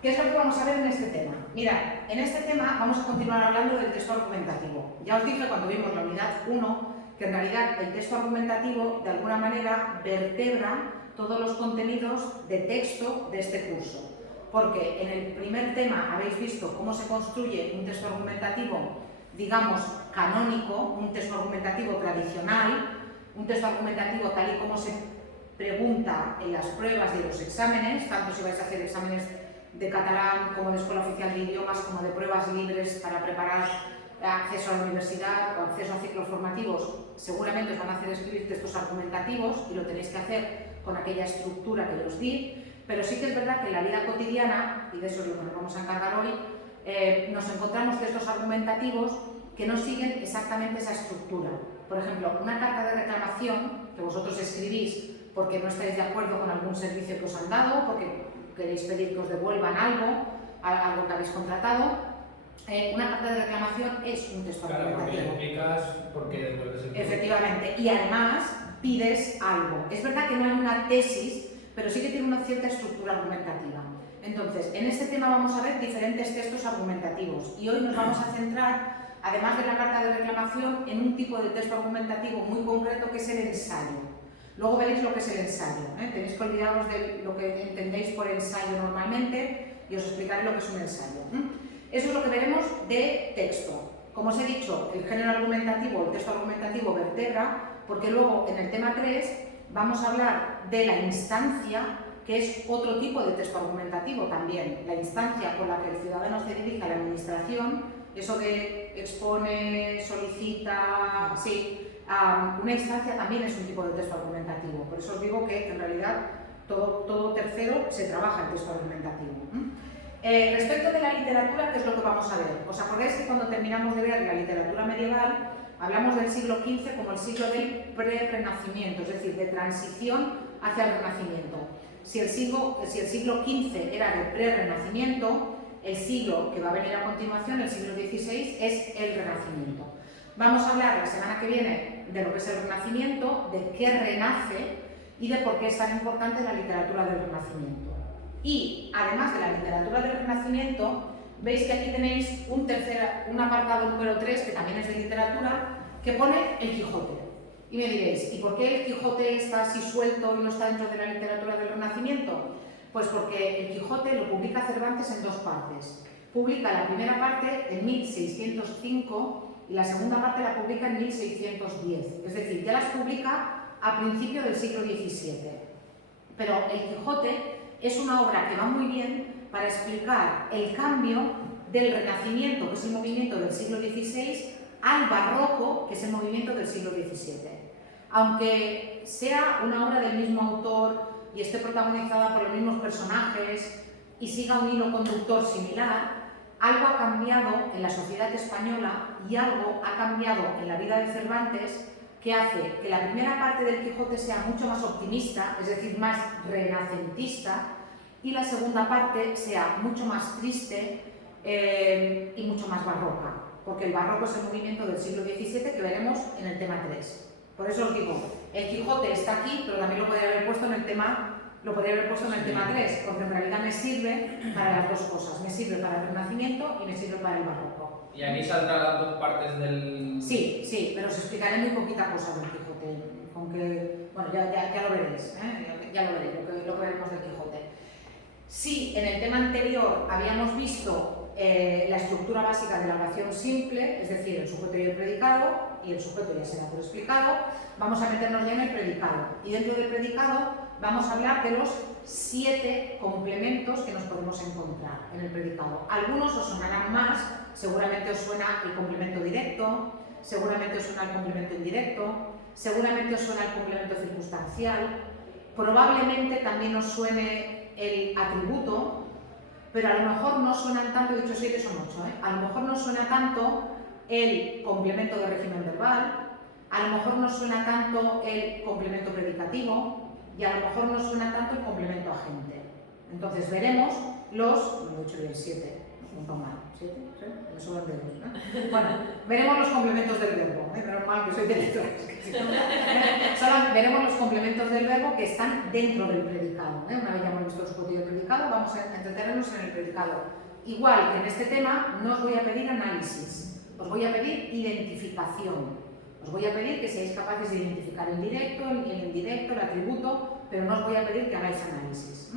¿Qué es lo que vamos a ver en este tema? Mirad, en este tema vamos a continuar hablando del texto argumentativo. Ya os dije cuando vimos la unidad 1 que en realidad el texto argumentativo de alguna manera vertebra todos los contenidos de texto de este curso. Porque en el primer tema habéis visto cómo se construye un texto argumentativo, digamos, canónico, un texto argumentativo tradicional, un texto argumentativo tal y como se pregunta en las pruebas y en los exámenes, tanto si vais a hacer exámenes de catalán como de Escuela Oficial de Idiomas, como de pruebas libres para preparar acceso a la universidad o acceso a ciclos formativos, seguramente os van a hacer escribir textos argumentativos y lo tenéis que hacer con aquella estructura que yo os di, pero sí que es verdad que en la vida cotidiana, y de eso es lo que nos vamos a encargar hoy, nos encontramos textos argumentativos que no siguen exactamente esa estructura. Por ejemplo, una carta de reclamación que vosotros escribís porque no estáis de acuerdo con algún servicio que os han dado, porque queréis pedir que os devuelvan algo que habéis contratado. Una carta de reclamación es un texto argumentativo. Claro, porque explicas por qué devuelves el producto. Efectivamente, y además pides algo. Es verdad que no hay una tesis, pero sí que tiene una cierta estructura argumentativa. Entonces, en este tema vamos a ver diferentes textos argumentativos y hoy nos vamos a centrar, además de la carta de reclamación, en un tipo de texto argumentativo muy concreto que es el ensayo. Luego veréis lo que es el ensayo. Tenéis que olvidaros de lo que entendéis por ensayo normalmente y os explicaré lo que es un ensayo. Eso es lo que veremos de texto. Como os he dicho, el género argumentativo, el texto argumentativo vertebra, porque luego en el tema 3 vamos a hablar de la instancia, que es otro tipo de texto argumentativo también. La instancia con la que el ciudadano se dirige a la administración, eso de expone, solicita, sí. Una instancia también es un tipo de texto argumentativo, por eso os digo que en realidad todo tercero se trabaja en texto argumentativo. Respecto de la literatura, ¿qué es lo que vamos a ver? ¿Os acordáis que cuando terminamos de ver la literatura medieval hablamos del siglo XV como el siglo del pre-renacimiento, es decir, de transición hacia el renacimiento? Si el siglo XV era de pre-renacimiento, el siglo que va a venir a continuación, el siglo XVI, es el renacimiento. Vamos a hablar la semana que viene de lo que es el Renacimiento, de qué renace y de por qué es tan importante la literatura del Renacimiento. Y además de la literatura del Renacimiento, veis que aquí tenéis un apartado número 3, que también es de literatura, que pone el Quijote. Y me diréis, ¿y por qué el Quijote está así suelto y no está dentro de la literatura del Renacimiento? Pues porque el Quijote lo publica Cervantes en dos partes. Publica la primera parte en 1605 y la segunda parte la publica en 1610, es decir, ya las publica a principios del siglo XVII. Pero el Quijote es una obra que va muy bien para explicar el cambio del Renacimiento, que es el movimiento del siglo XVI, al Barroco, que es el movimiento del siglo XVII. Aunque sea una obra del mismo autor y esté protagonizada por los mismos personajes y siga un hilo conductor similar, algo ha cambiado en la sociedad española y algo ha cambiado en la vida de Cervantes que hace que la primera parte del Quijote sea mucho más optimista, es decir, más renacentista, y la segunda parte sea mucho más triste y mucho más barroca, porque el barroco es el movimiento del siglo XVII que veremos en el tema 3. Por eso os digo, el Quijote está aquí, pero también lo podría haber puesto en el tema 3, porque en realidad me sirve para las dos cosas, me sirve para el Renacimiento y me sirve para el Barroco. ¿Y aquí saldrán las dos partes del...? Sí, pero os explicaré muy poquita cosa del Quijote, aunque, bueno, ya lo veréis, ya lo veréis, lo que veremos del Quijote. Sí, en el tema anterior habíamos visto la estructura básica de la oración simple, es decir, el sujeto y el predicado, y el sujeto ya será por explicado, vamos a meternos ya en el predicado. Y dentro del predicado vamos a hablar de los 7 complementos que nos podemos encontrar en el predicado. Algunos os sonarán más, seguramente os suena el complemento directo, seguramente os suena el complemento indirecto, seguramente os suena el complemento circunstancial, probablemente también os suene el atributo, pero a lo mejor no suenan tanto, he dicho 7 son 8, a lo mejor no suena tanto el complemento de régimen verbal, a lo mejor no suena tanto el complemento predicativo y a lo mejor no suena tanto el complemento agente. Entonces veremos los, no he dicho bien 7, no mal, 7, ¿sí? Me sobran dedos, ¿no? Bueno, veremos los complementos del verbo, menos mal que soy de letras. Veremos los complementos del verbo que están dentro del predicado. Una vez ya hemos visto el sujeto y el predicado, vamos a entretenernos en el predicado. Igual que en este tema, no os voy a pedir análisis, os voy a pedir identificación. Os voy a pedir que seáis capaces de identificar el directo, el indirecto, el atributo, pero no os voy a pedir que hagáis análisis.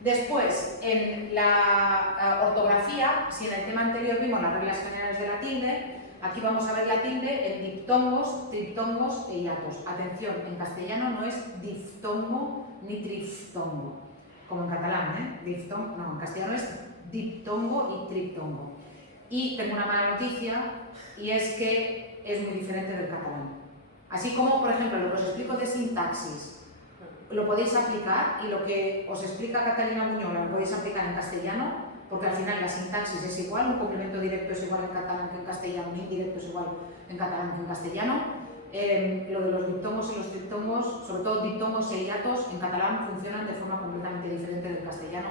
Después, en la ortografía, si en el tema anterior vimos las reglas generales de la tilde, aquí vamos a ver la tilde en diptongos, triptongos e hiatos. Atención, en castellano no es diftongo ni triftongo, como en catalán, diftongo, no, en castellano es diptongo y triptongo. Y tengo una mala noticia, y es que es muy diferente del catalán. Así como, por ejemplo, lo que os explico de sintaxis, lo podéis aplicar, y lo que os explica Catalina Muñoz lo podéis aplicar en castellano, porque al final la sintaxis es igual, un complemento directo es igual en catalán que en castellano, un indirecto es igual en catalán que en castellano. Lo de los diptongos y los triptongos, sobre todo diptongos e hiatos, en catalán funcionan de forma completamente diferente del castellano,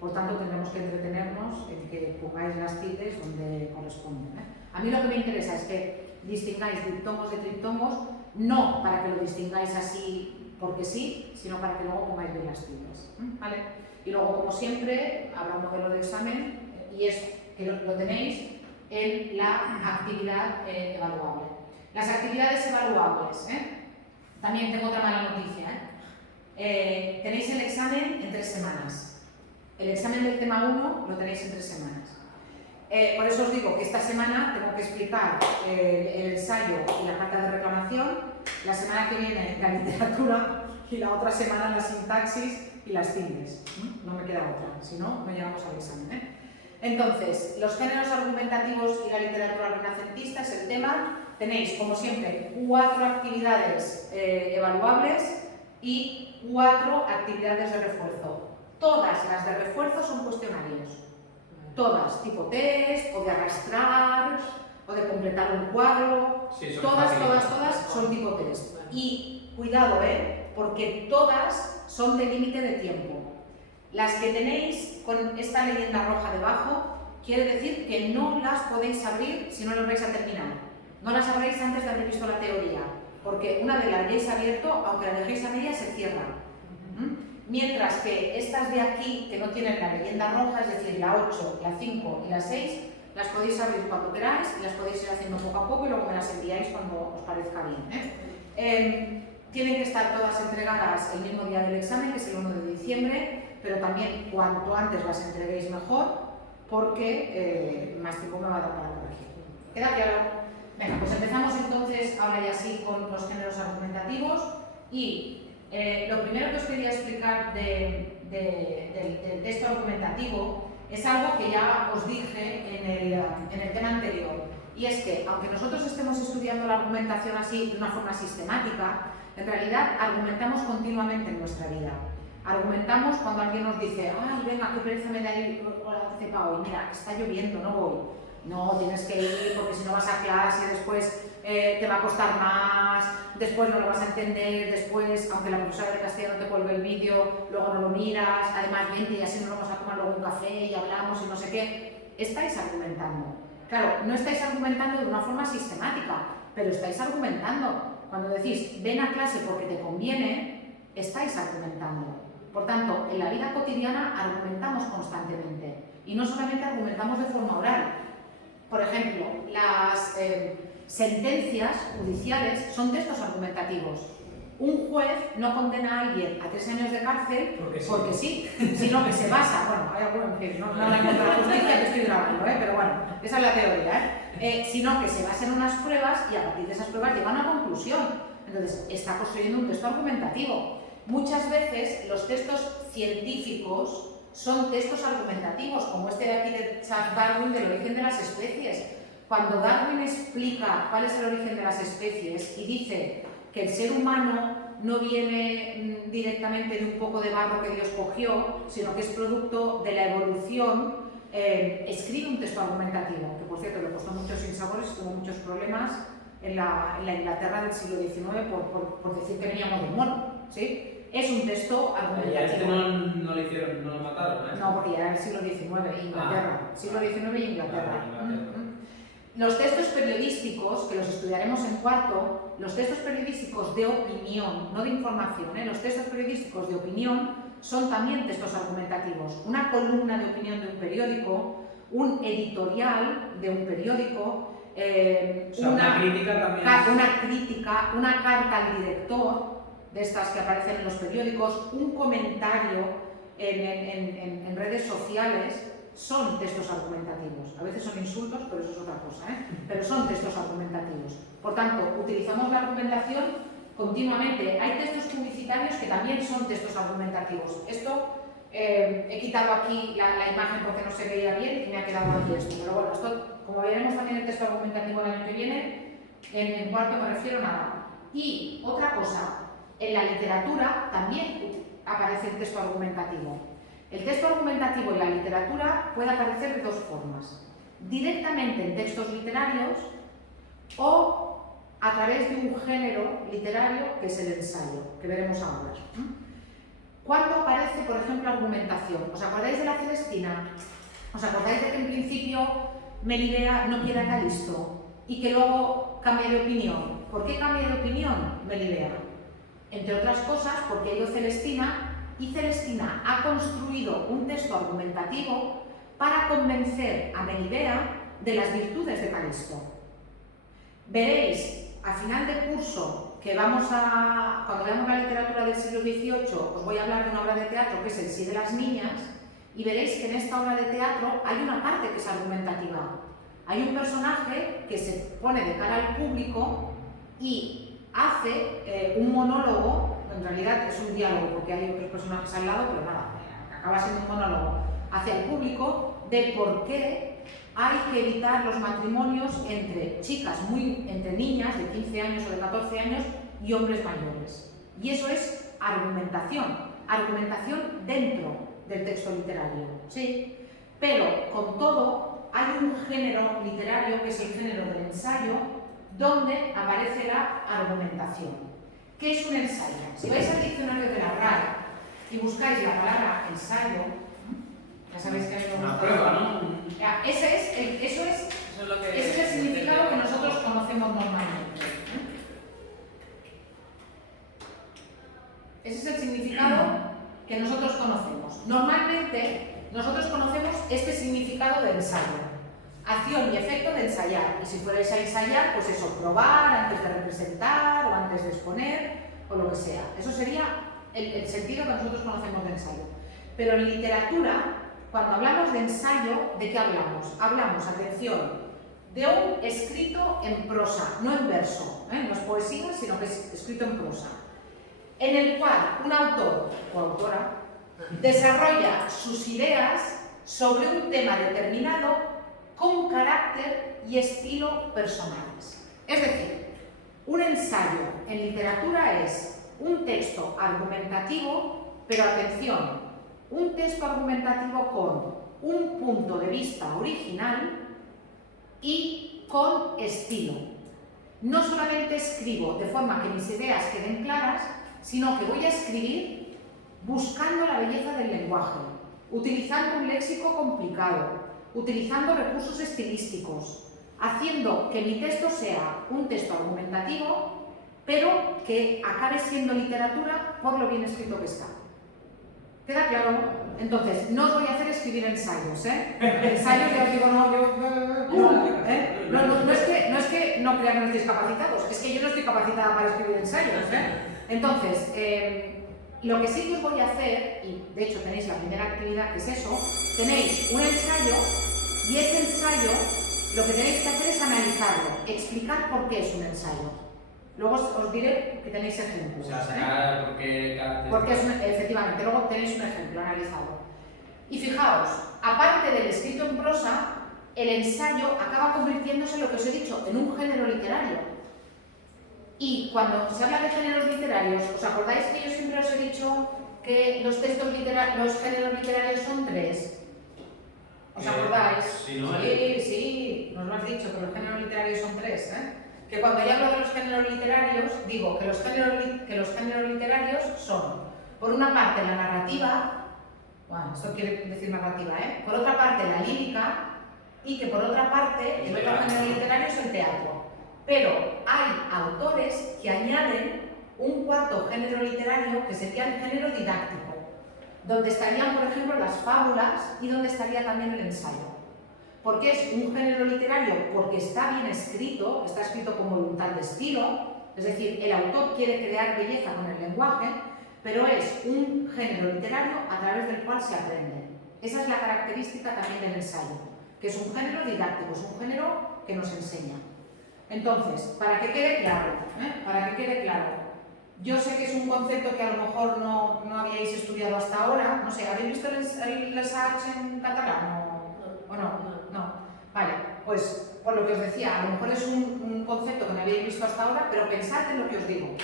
por tanto tendremos que entretenernos en que pongáis las tildes donde corresponden. A mí lo que me interesa es que distingáis diptongos de triptongos, no para que lo distingáis así porque sí, sino para que luego pongáis bien las tildes. ¿Vale? Y luego, como siempre, habrá un modelo de examen, y es que lo tenéis en la actividad evaluable. Las actividades evaluables, también tengo otra mala noticia. Tenéis el examen en 3 semanas. El examen del tema 1 lo tenéis en 3 semanas. Por eso os digo que esta semana tengo que explicar el ensayo y la carta de reclamación, la semana que viene la literatura y la otra semana la sintaxis y las tildes. No me queda otra, si no, no llegamos al examen. Entonces, los géneros argumentativos y la literatura renacentista es el tema. Tenéis, como siempre, 4 actividades evaluables y 4 actividades de refuerzo. Todas las de refuerzo son cuestionarios. Todas, tipo test, o de arrastrar, o de completar un cuadro. Sí, todas son tipo test. Y cuidado, porque todas son de límite de tiempo. Las que tenéis con esta leyenda roja debajo, quiere decir que no las podéis abrir si no las vais a terminar. No las abréis antes de haber visto la teoría, porque una vez la hayáis abierto, aunque la dejéis a media, se cierra. Mientras que estas de aquí, que no tienen la leyenda roja, es decir, la 8, la 5 y la 6, las podéis abrir cuando queráis y las podéis ir haciendo poco a poco y luego me las enviáis cuando os parezca bien. Tienen que estar todas entregadas el mismo día del examen, que es el 1 de diciembre, pero también cuanto antes las entreguéis mejor, porque más tiempo me va a dar para corregir. ¿Queda claro? Venga, pues empezamos entonces ahora ya sí con los géneros argumentativos, y lo primero que os quería explicar del texto argumentativo es algo que ya os dije en el tema anterior, y es que aunque nosotros estemos estudiando la argumentación así de una forma sistemática, en realidad argumentamos continuamente en nuestra vida. Argumentamos cuando alguien nos dice: ay, venga, qué pereza me da ir a la cepa hoy, mira, está lloviendo, no voy. No, tienes que ir porque si no vas a clase después te va a costar más, después no lo vas a entender, después, aunque la profesora de castellano te vuelve el vídeo, luego no lo miras, además vente y así nos vamos a tomar luego un café y hablamos y no sé qué. Estáis argumentando. Claro, no estáis argumentando de una forma sistemática, pero estáis argumentando. Cuando decís ven a clase porque te conviene, estáis argumentando. Por tanto, en la vida cotidiana argumentamos constantemente, y no solamente argumentamos de forma oral. Por ejemplo, las sentencias judiciales son textos argumentativos. Un juez no condena a alguien a 3 años de cárcel porque sí, sino que se basa, bueno, hay algunos que no la encuentro la justicia que estoy grabando, pero bueno, esa es la teoría, sino que se basa en unas pruebas y a partir de esas pruebas llegan a una conclusión. Entonces, está construyendo un texto argumentativo. Muchas veces los textos científicos son textos argumentativos, como este de aquí de Charles Darwin del origen de las especies. Cuando Darwin explica cuál es el origen de las especies y dice que el ser humano no viene directamente de un poco de barro que Dios cogió, sino que es producto de la evolución, escribe un texto argumentativo, que por cierto le costó muchos sinsabores, tuvo muchos problemas en la Inglaterra del siglo XIX por decir que veníamos del mono, ¿sí? Es un texto argumentativo. ¿Y a este no le hicieron, no lo mataron? No, porque ya era el siglo XIX, Inglaterra. Siglo XIX y Inglaterra. Los textos periodísticos, que los estudiaremos en cuarto, los textos periodísticos de opinión, no de información, los textos periodísticos de opinión son también textos argumentativos. Una columna de opinión de un periódico, un editorial de un periódico, una crítica también. Una carta al director, de estas que aparecen en los periódicos, un comentario en redes sociales, son textos argumentativos. A veces son insultos, pero eso es otra cosa, ¿eh? Pero son textos argumentativos. Por tanto, utilizamos la argumentación continuamente. Hay textos publicitarios que también son textos argumentativos. Esto, he quitado aquí la imagen porque no se veía bien y me ha quedado aquí esto. Pero bueno, esto, como veremos también el texto argumentativo el año que viene, en cuarto me refiero nada. Y otra cosa, en la literatura también aparece el texto argumentativo. El texto argumentativo en la literatura puede aparecer de dos formas. Directamente en textos literarios o a través de un género literario que es el ensayo, que veremos ahora. ¿Cuándo aparece, por ejemplo, argumentación? ¿Os acordáis de la Celestina? ¿Os acordáis de que en principio Melibea no quiere a Calisto y que luego cambia de opinión? ¿Por qué cambia de opinión Melibea? Entre otras cosas porque ha ido Celestina y Celestina ha construido un texto argumentativo para convencer a Melibea de las virtudes de Calisto. Veréis a final de curso que cuando veamos la literatura del siglo XVIII, os voy a hablar de una obra de teatro que es El Sí de las Niñas, y veréis que en esta obra de teatro hay una parte que es argumentativa. Hay un personaje que se pone de cara al público y hace un monólogo. En realidad es un diálogo porque hay otros personajes al lado, pero nada, acaba siendo un monólogo hacia el público de por qué hay que evitar los matrimonios entre entre niñas de 15 años o de 14 años y hombres mayores. Y eso es argumentación dentro del texto literario, ¿sí? Pero con todo hay un género literario que es el género del ensayo, donde aparece la argumentación. ¿Qué es un ensayo? Si vais al diccionario de la RAE y buscáis la palabra ensayo, ya sabéis que hay una prueba, ¿no? Ese es el significado que nosotros conocemos normalmente. Ese es el significado que nosotros conocemos. Normalmente nosotros conocemos este significado de ensayo. Acción y efecto de ensayar. Y si fuerais a ensayar, pues eso, probar antes de representar o antes de exponer o lo que sea. Eso sería el sentido que nosotros conocemos de ensayo. Pero en literatura, cuando hablamos de ensayo, ¿de qué hablamos? Hablamos, atención, de un escrito en prosa, no en verso, no es poesía, sino que es escrito en prosa, en el cual un autor o autora desarrolla sus ideas sobre un tema determinado con carácter y estilo personales. Es decir, un ensayo en literatura es un texto argumentativo, pero atención, un texto argumentativo con un punto de vista original y con estilo. No solamente escribo de forma que mis ideas queden claras, sino que voy a escribir buscando la belleza del lenguaje, utilizando un léxico complicado, utilizando recursos estilísticos, haciendo que mi texto sea un texto argumentativo, pero que acabe siendo literatura por lo bien escrito que está. ¿Queda claro? Entonces, no os voy a hacer escribir ensayos, ¿eh? Ensayos, ya os digo, no es que no crea que no estéis capacitados, es que yo no estoy capacitada para escribir ensayos, ¿eh? Entonces, lo que sí que os voy a hacer, y de hecho tenéis la primera actividad que es eso, tenéis un ensayo y ese ensayo lo que tenéis que hacer es analizarlo, explicar por qué es un ensayo. Luego os diré que tenéis ejemplos. O sea, sacar porque efectivamente, luego tenéis un ejemplo analizado. Y fijaos, aparte del escrito en prosa, el ensayo acaba convirtiéndose, lo que os he dicho, en un género literario. Y cuando se habla de géneros literarios, ¿os acordáis que yo siempre os he dicho que los géneros literarios son tres? ¿Os acordáis? Sí, nos lo has dicho, que los géneros literarios son tres, ¿eh? Que cuando yo hablo de los géneros literarios, digo que los géneros literarios son, por una parte, la narrativa, bueno, esto quiere decir narrativa, ¿eh? Por otra parte, la lírica, y que por otra parte, el otro género literario es el teatro. Pero hay autores que añaden un cuarto género literario que sería el género didáctico. donde estarían, por ejemplo, las fábulas y donde estaría también el ensayo. ¿Por qué es un género literario? Porque está bien escrito, está escrito con voluntad de estilo, es decir, el autor quiere crear belleza con el lenguaje, pero es un género literario a través del cual se aprende. Esa es la característica también del ensayo, que es un género didáctico, es un género que nos enseña. Entonces, para que quede claro, para que quede claro, yo sé que es un concepto que a lo mejor no habíais estudiado hasta ahora, no sé, ¿habéis visto el Lesage en catalán o no? No. Vale, pues por lo que os decía, a lo mejor es un concepto que no habéis visto hasta ahora, pero pensad en lo que os digo.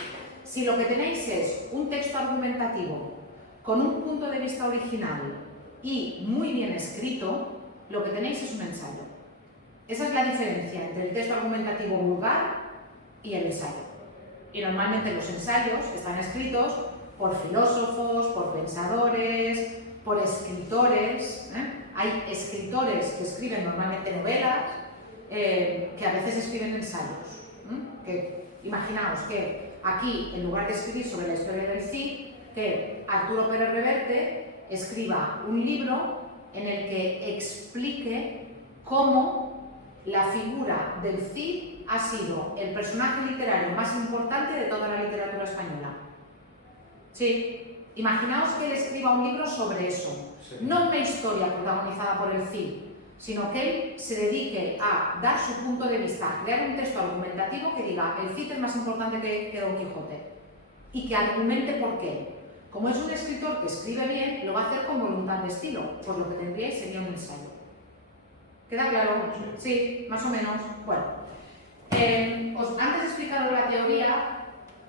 Si lo que tenéis es un texto argumentativo con un punto de vista original y muy bien escrito, lo que tenéis es un ensayo. Esa es la diferencia entre el texto argumentativo vulgar y el ensayo. Y normalmente los ensayos están escritos por filósofos, por pensadores, por escritores. Hay escritores que escriben normalmente novelas, que a veces escriben ensayos. Imaginaos que aquí, en lugar de escribir sobre la historia del Cid, que Arturo Pérez Reverte escriba un libro en el que explique cómo la figura del Cid ha sido el personaje literario más importante de toda la literatura española. Sí, imaginaos que él escriba un libro sobre eso, no una historia protagonizada por el Cid, sino que él se dedique a dar su punto de vista, a crear un texto argumentativo que diga el Cid es más importante que Don Quijote y que argumente por qué. Como es un escritor que escribe bien, lo va a hacer con voluntad de estilo, pues lo que tendríais sería un ensayo. ¿Queda claro? Sí, más o menos. Bueno, antes de explicaros la teoría,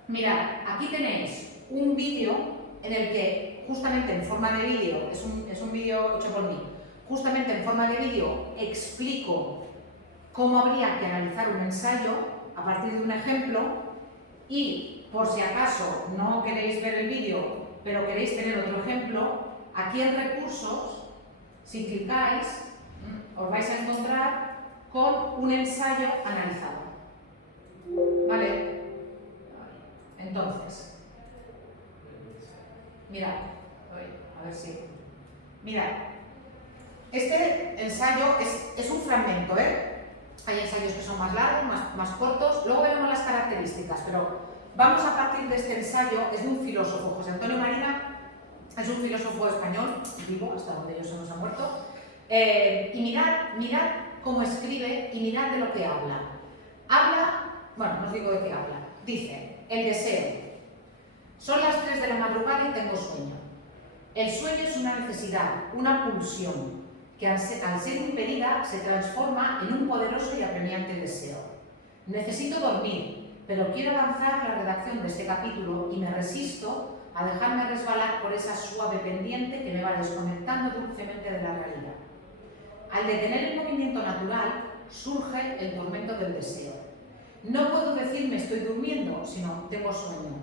mirad, aquí tenéis un vídeo en el que, justamente en forma de vídeo, es un vídeo hecho por mí, justamente en forma de vídeo explico cómo habría que analizar un ensayo a partir de un ejemplo y, por si acaso no queréis ver el vídeo, pero queréis tener otro ejemplo, aquí en recursos, si clicáis, os vais a encontrar con un ensayo analizado. ¿Vale? Entonces, mirad, a ver si... Mirad, este ensayo es un fragmento, Hay ensayos que son más largos, más cortos, luego veremos las características, pero vamos a partir de este ensayo, es de un filósofo, José Antonio Marina, es un filósofo español, vivo, hasta donde ellos se nos han muerto. Y mirad cómo escribe y mirad de lo que habla. Bueno, no os digo de qué habla. Dice, el deseo. Son las 3 de la madrugada y tengo sueño. El sueño es una necesidad, una pulsión, que al ser impedida se transforma en un poderoso y apremiante deseo. Necesito dormir, pero quiero avanzar la redacción de este capítulo y me resisto a dejarme resbalar por esa suave pendiente que me va desconectando dulcemente de la realidad. Al detener el movimiento natural, surge el tormento del deseo. No puedo decir me estoy durmiendo, sino tengo sueño.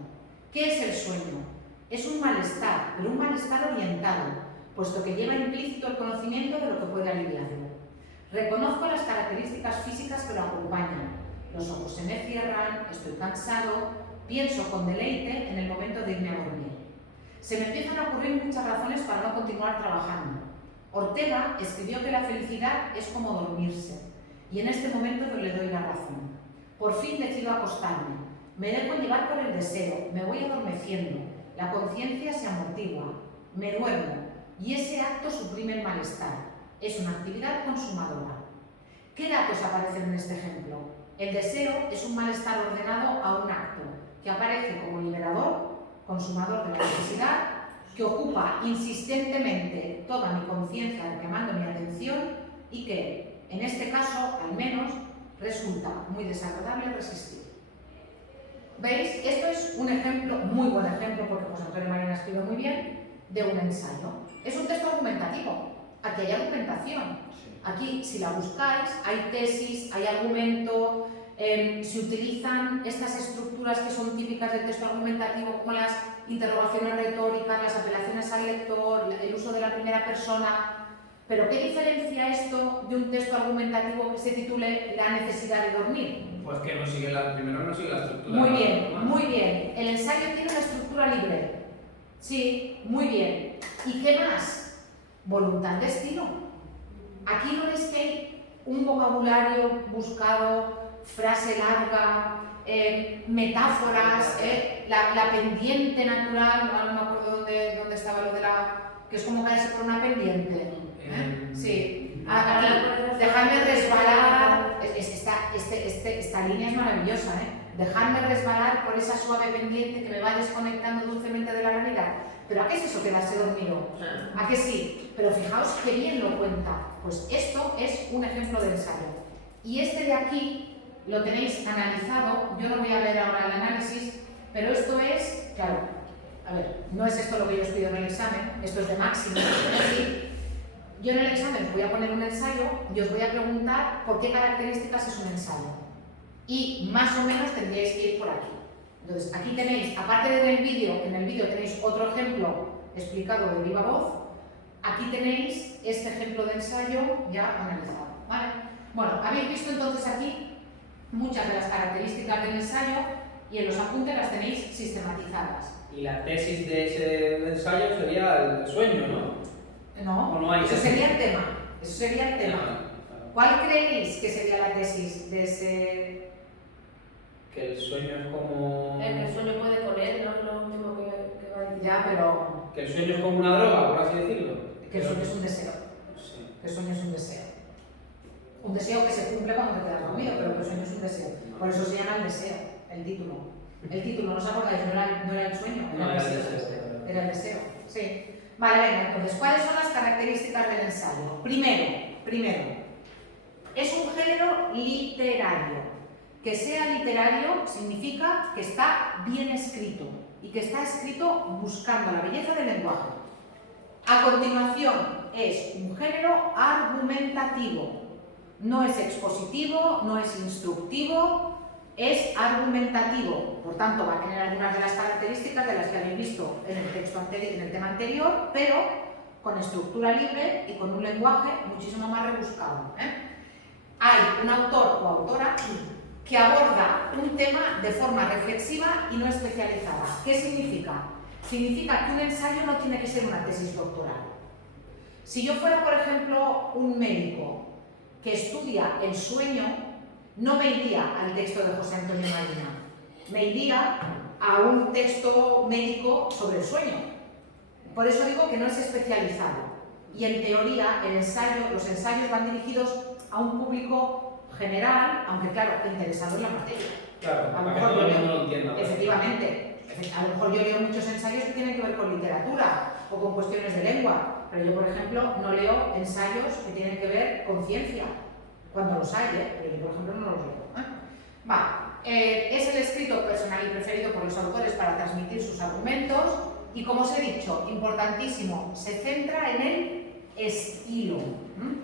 ¿Qué es el sueño? Es un malestar, pero un malestar orientado, puesto que lleva implícito el conocimiento de lo que puede aliviarlo. Reconozco las características físicas que lo acompañan. Los ojos se me cierran, estoy cansado, pienso con deleite en el momento de irme a dormir. Se me empiezan a ocurrir muchas razones para no continuar trabajando. Ortega escribió que la felicidad es como dormirse, y en este momento le doy la razón. Por fin decido acostarme, me dejo llevar por el deseo, me voy adormeciendo, la conciencia se amortigua, me duermo, y ese acto suprime el malestar. Es una actividad consumadora. ¿Qué datos aparecen en este ejemplo? El deseo es un malestar ordenado a un acto, que aparece como liberador, consumador de la necesidad, que ocupa insistentemente toda mi conciencia reclamando mi atención y que, en este caso, al menos, resulta muy desagradable resistir. ¿Veis? Esto es un ejemplo, muy buen ejemplo, porque José Antonio Marina escribe muy bien, de un ensayo. Es un texto argumentativo. Aquí hay argumentación. Aquí, si la buscáis, hay tesis, hay argumento, se utilizan estas estructuras que son típicas del texto argumentativo, como las interrogaciones retóricas, las apelaciones al lector, el uso de la primera persona. Pero ¿qué diferencia esto de un texto argumentativo que se titule La necesidad de dormir? Pues que primero no sigue la estructura. Muy bien, muy bien. El ensayo tiene una estructura libre. Sí, muy bien. ¿Y qué más? Voluntad de estilo. Aquí no es que hay un vocabulario buscado, frase larga, metáforas, la pendiente natural, no me acuerdo dónde estaba lo de la... que es como caerse por una pendiente. Sí, aquí, dejarme resbalar, esta línea es maravillosa, dejarme resbalar por esa suave pendiente que me va desconectando dulcemente de la realidad. ¿Pero a qué es eso que quedarse dormido? ¿A qué sí? Pero fijaos qué bien lo cuenta. Pues esto es un ejemplo de ensayo. Y este de aquí lo tenéis analizado, yo no voy a leer ahora el análisis, pero esto es, claro, a ver, no es esto lo que yo os pido en el examen, esto es de máximo, ¿sí? Yo en el examen os voy a poner un ensayo y os voy a preguntar por qué características es un ensayo. Y más o menos tendríais que ir por aquí. Entonces, aquí tenéis, aparte de en el vídeo tenéis otro ejemplo explicado de viva voz, aquí tenéis este ejemplo de ensayo ya analizado, ¿vale? Bueno, habéis visto entonces aquí muchas de las características del ensayo y en los apuntes las tenéis sistematizadas. Y la tesis de ese ensayo sería el sueño, ¿no? No, ¿O no hay eso tesis? sería el tema. Eso sería el tema. Claro. ¿Cuál creéis que sería la tesis de ese...? Que el sueño es como... El sueño puede poner, no es lo último que va a decir. Ya, pero... Que el sueño es como una droga, por así decirlo. Que el sueño es un deseo. Sí. Que el sueño es un deseo. Un deseo que se cumple cuando te quedas dormido, pero que el sueño es un deseo. Por eso se llama el deseo, el título. El título, ¿no os acordáis? No era el sueño, No, era el deseo. Era el deseo, sí. Vale, venga, entonces, ¿cuáles son las características del ensayo? Primero, es un género literario. Que sea literario significa que está bien escrito y que está escrito buscando la belleza del lenguaje. A continuación, es un género argumentativo. No es expositivo, no es instructivo, es argumentativo. Por tanto, va a tener algunas de las características de las que habéis visto en el texto en el tema anterior, pero con estructura libre y con un lenguaje muchísimo más rebuscado. Hay un autor o autora que aborda un tema de forma reflexiva y no especializada. ¿Qué significa? Significa que un ensayo no tiene que ser una tesis doctoral. Si yo fuera, por ejemplo, un médico que estudia el sueño, no me iría al texto de José Antonio Marina, me iría a un texto médico sobre el sueño. Por eso digo que no es especializado. Y en teoría, los ensayos van dirigidos a un público general, aunque claro, interesado en la materia. Claro, A lo para que mejor todo el yo mundo leo- lo entienda. Efectivamente. A lo mejor yo leo muchos ensayos que tienen que ver con literatura o con cuestiones de lengua, pero yo, por ejemplo, no leo ensayos que tienen que ver con ciencia, cuando los hay, pero yo, por ejemplo, no los leo. Es el escrito personal y preferido por los autores para transmitir sus argumentos y, como os he dicho, importantísimo, se centra en el estilo.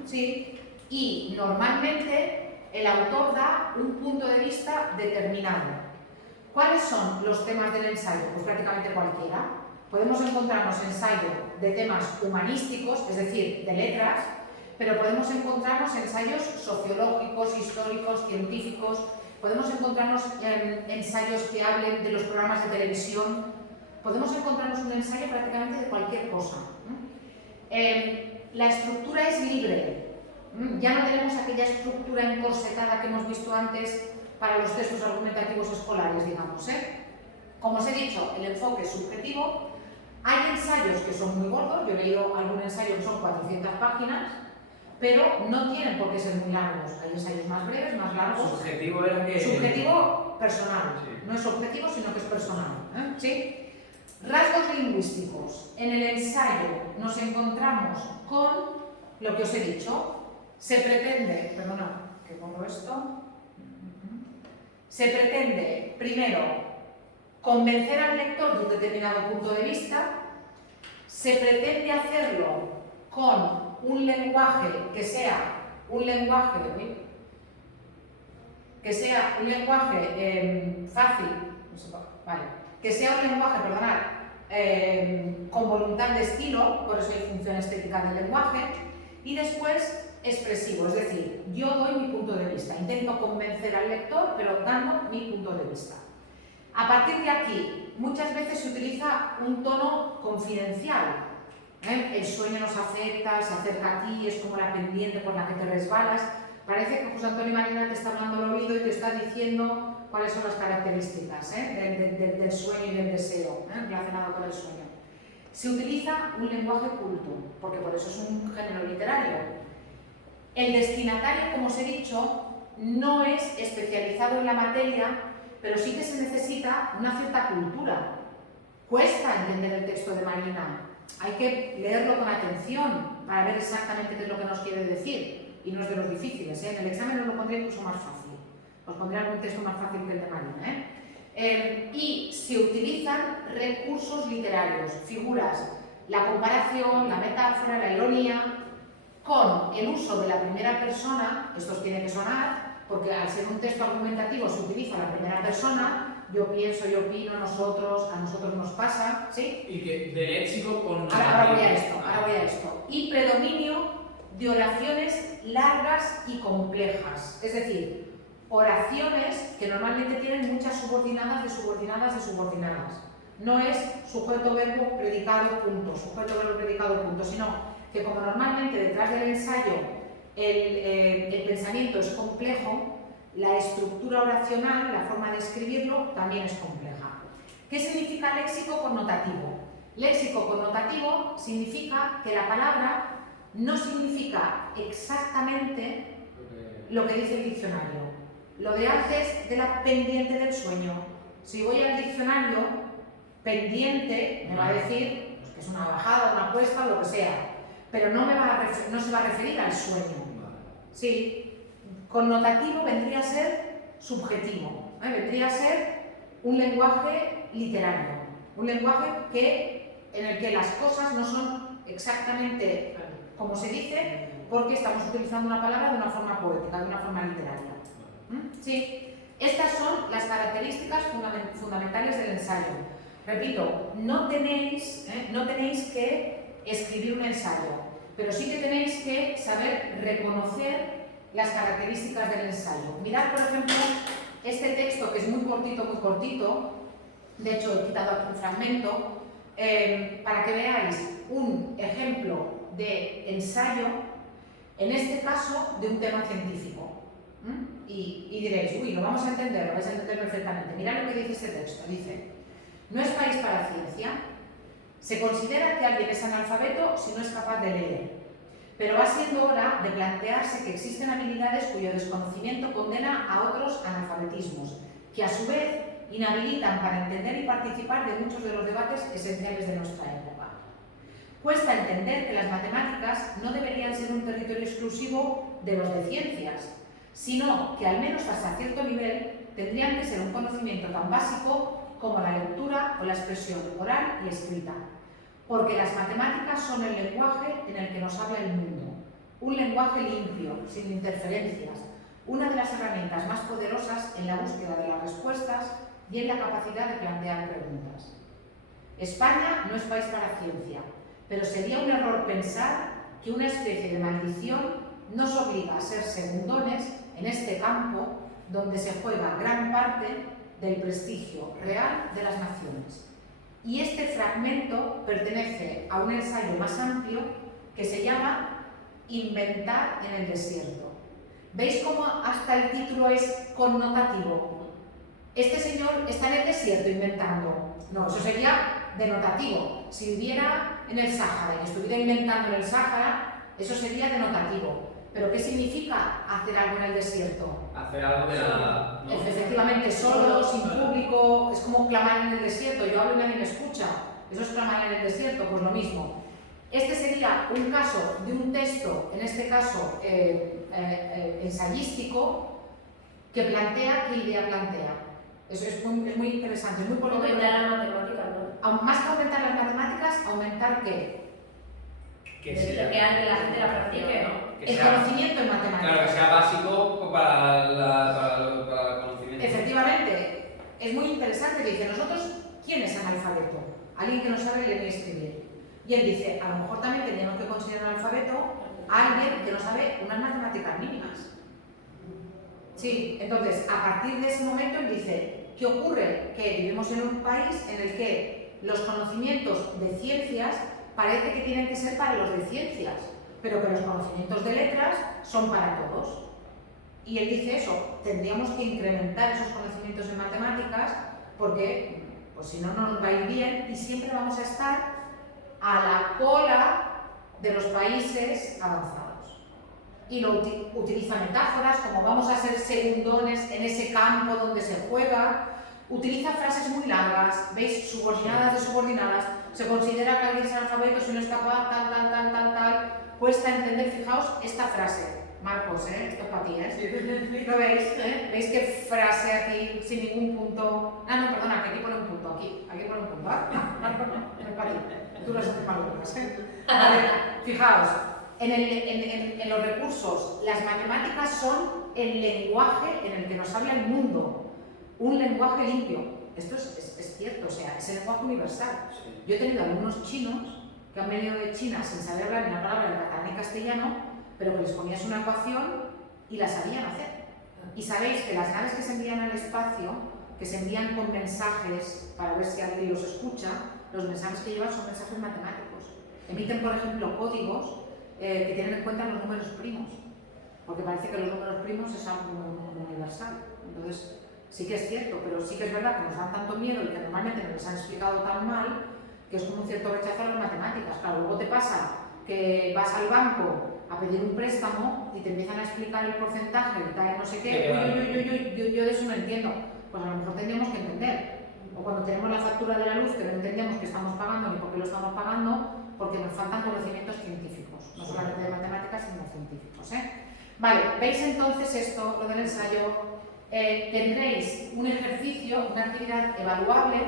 ¿Sí? Y normalmente el autor da un punto de vista determinado. ¿Cuáles son los temas del ensayo? Pues prácticamente cualquiera. Podemos encontrarnos ensayo de temas humanísticos, es decir, de letras, pero podemos encontrarnos ensayos sociológicos, históricos, científicos, podemos encontrarnos ensayos que hablen de los programas de televisión, podemos encontrarnos un ensayo prácticamente de cualquier cosa. La estructura es libre. Ya no tenemos aquella estructura encorsetada que hemos visto antes para los textos argumentativos escolares, digamos. Como os he dicho, el enfoque es subjetivo. Hay ensayos que son muy gordos, yo he leído algún ensayo que son 400 páginas, pero no tienen por qué ser muy largos. Hay ensayos más breves, más largos. Subjetivo era que... Subjetivo personal, Sí. no es objetivo, sino que es personal. ¿Sí? Rasgos lingüísticos. En el ensayo nos encontramos con lo que os he dicho. Se pretende, perdona, que pongo esto. Se pretende, primero, convencer al lector de un determinado punto de vista. Se pretende hacerlo con un lenguaje que sea un lenguaje fácil, vale, que sea un lenguaje, perdonad, con voluntad de estilo, por eso hay función estética del lenguaje, y después expresivo, es decir, yo doy mi punto de vista, intento convencer al lector, pero dando mi punto de vista. A partir de aquí, muchas veces se utiliza un tono confidencial. El sueño nos afecta, se acerca a ti, es como la pendiente por la que te resbalas. Parece que José Antonio Marina te está hablando al oído y te está diciendo cuáles son las características del sueño y del deseo relacionado con el sueño. Se utiliza un lenguaje culto, porque por eso es un género literario. El destinatario, como os he dicho, no es especializado en la materia, pero sí que se necesita una cierta cultura. Cuesta entender el texto de Marina, hay que leerlo con atención para ver exactamente qué es lo que nos quiere decir, y no es de los difíciles. En el examen os lo pondré incluso más fácil, os pondré algún texto más fácil que el de Marina. Y se utilizan recursos literarios, figuras, la comparación, la metáfora, la ironía, con el uso de la primera persona. Esto os tiene que sonar, porque al ser un texto argumentativo se utiliza la primera persona, yo pienso, yo opino, nosotros, a nosotros nos pasa, ¿sí? Y que de léxico con... Ahora voy a esto. Y predominio de oraciones largas y complejas, es decir, oraciones que normalmente tienen muchas subordinadas de subordinadas de subordinadas. No es sujeto, verbo, predicado, punto, sujeto, verbo, predicado, punto, sino que como normalmente detrás del ensayo el pensamiento es complejo, la estructura oracional, la forma de escribirlo, también es compleja. ¿Qué significa léxico connotativo? Léxico connotativo significa que la palabra no significa exactamente lo que dice el diccionario. Lo de antes de la pendiente del sueño. Si voy al diccionario, pendiente me va a decir pues, que es una bajada, una cuesta o lo que sea, pero no se va a referir al sueño. Sí, connotativo vendría a ser subjetivo, vendría a ser un lenguaje literario, un lenguaje en el que las cosas no son exactamente como se dice, porque estamos utilizando una palabra de una forma poética, de una forma literaria. Sí, estas son las características fundamentales del ensayo. Repito, no tenéis que escribir un ensayo, pero sí que tenéis que saber reconocer las características del ensayo. Mirad, por ejemplo, este texto que es muy cortito, de hecho he quitado aquí un fragmento, para que veáis un ejemplo de ensayo, en este caso de un tema científico. Y diréis, uy, lo vamos a entender, lo vais a entender perfectamente. Mirad lo que dice este texto, dice: no es país para ciencia, se considera que alguien es analfabeto si no es capaz de leer, pero va siendo hora de plantearse que existen habilidades cuyo desconocimiento condena a otros analfabetismos, que a su vez inhabilitan para entender y participar de muchos de los debates esenciales de nuestra época. Cuesta entender que las matemáticas no deberían ser un territorio exclusivo de los de ciencias, sino que al menos hasta cierto nivel tendrían que ser un conocimiento tan básico como la lectura o la expresión oral y escrita, porque las matemáticas son el lenguaje en el que nos habla el mundo, un lenguaje limpio, sin interferencias, una de las herramientas más poderosas en la búsqueda de las respuestas y en la capacidad de plantear preguntas. España no es país para ciencia, pero sería un error pensar que una especie de maldición nos obliga a ser segundones en este campo donde se juega gran parte del prestigio real de las naciones. Y este fragmento pertenece a un ensayo más amplio que se llama Inventar en el desierto. ¿Veis cómo hasta el título es connotativo? Este señor está en el desierto inventando. No, eso sería denotativo. Si viviera en el Sáhara y estuviera inventando en el Sáhara, eso sería denotativo. ¿Pero qué significa hacer algo en el desierto? Hacer algo de nada, ¿no? Efectivamente, solo, sin público, es como clamar en el desierto. Yo hablo y nadie me escucha. Eso es clamar en el desierto, pues lo mismo. Este sería un caso de un texto, en este caso ensayístico, que plantea qué idea plantea. Eso es muy interesante, es muy político. Aumentar las matemáticas, ¿no? Más que aumentar las matemáticas, aumentar ¿qué? Que la gente la practique, ¿no? El conocimiento en matemáticas. Claro, que sea básico para el conocimiento. Efectivamente, es muy interesante. Dice, nosotros, ¿quién es analfabeto? Alguien que no sabe leer ni escribir. Y él dice, a lo mejor también teníamos que considerar analfabeto a alguien que no sabe unas matemáticas mínimas. Sí, entonces, a partir de ese momento él dice, ¿Qué ocurre? Que vivimos en un país en el que los conocimientos de ciencias parece que tienen que ser para los de ciencias, pero que los conocimientos de letras son para todos. Y él dice eso, tendríamos que incrementar esos conocimientos en matemáticas porque pues si no, no nos va a ir bien y siempre vamos a estar a la cola de los países avanzados. Y lo utiliza metáforas como vamos a ser segundones en ese campo donde se juega, utiliza frases muy largas, ¿veis? Subordinadas de subordinadas, se considera que alguien es analfabeto si no es capaz, tal, cuesta entender, fijaos esta frase. Marcos, esto es para ti, Sí. ¿Lo veis? ¿Veis qué frase aquí sin ningún punto? Ah, no, perdona, que aquí pone un punto, aquí pone un punto. Marcos, no es para ti. Tú las haces malucas, Vale, fijaos, en los recursos, las matemáticas son el lenguaje en el que nos habla el mundo, un lenguaje limpio. Esto es cierto, o sea, es el lenguaje universal. Sí. Yo he tenido alumnos chinos que han venido de China sin saber hablar ni la palabra de catalán ni castellano, pero que les ponías una ecuación y la sabían hacer. Y sabéis que las naves que se envían al espacio, que se envían con mensajes para ver si alguien los escucha, los mensajes que llevan son mensajes matemáticos. Emiten, por ejemplo, códigos que tienen en cuenta los números primos, porque parece que los números primos es algo universal. Entonces, sí que es cierto, pero sí que es verdad que nos dan tanto miedo y que normalmente nos les han explicado tan mal que es como un cierto rechazo a las matemáticas. Claro, luego te pasa que vas al banco a pedir un préstamo y te empiezan a explicar el porcentaje y tal, no sé qué, yo de eso no entiendo. Pues a lo mejor tendríamos que entender. O cuando tenemos la factura de la luz que no entendemos qué estamos pagando ni por qué lo estamos pagando, porque nos faltan conocimientos científicos, no solamente de matemáticas, sino científicos. Vale, veis entonces esto, lo del ensayo, tendréis un ejercicio, una actividad evaluable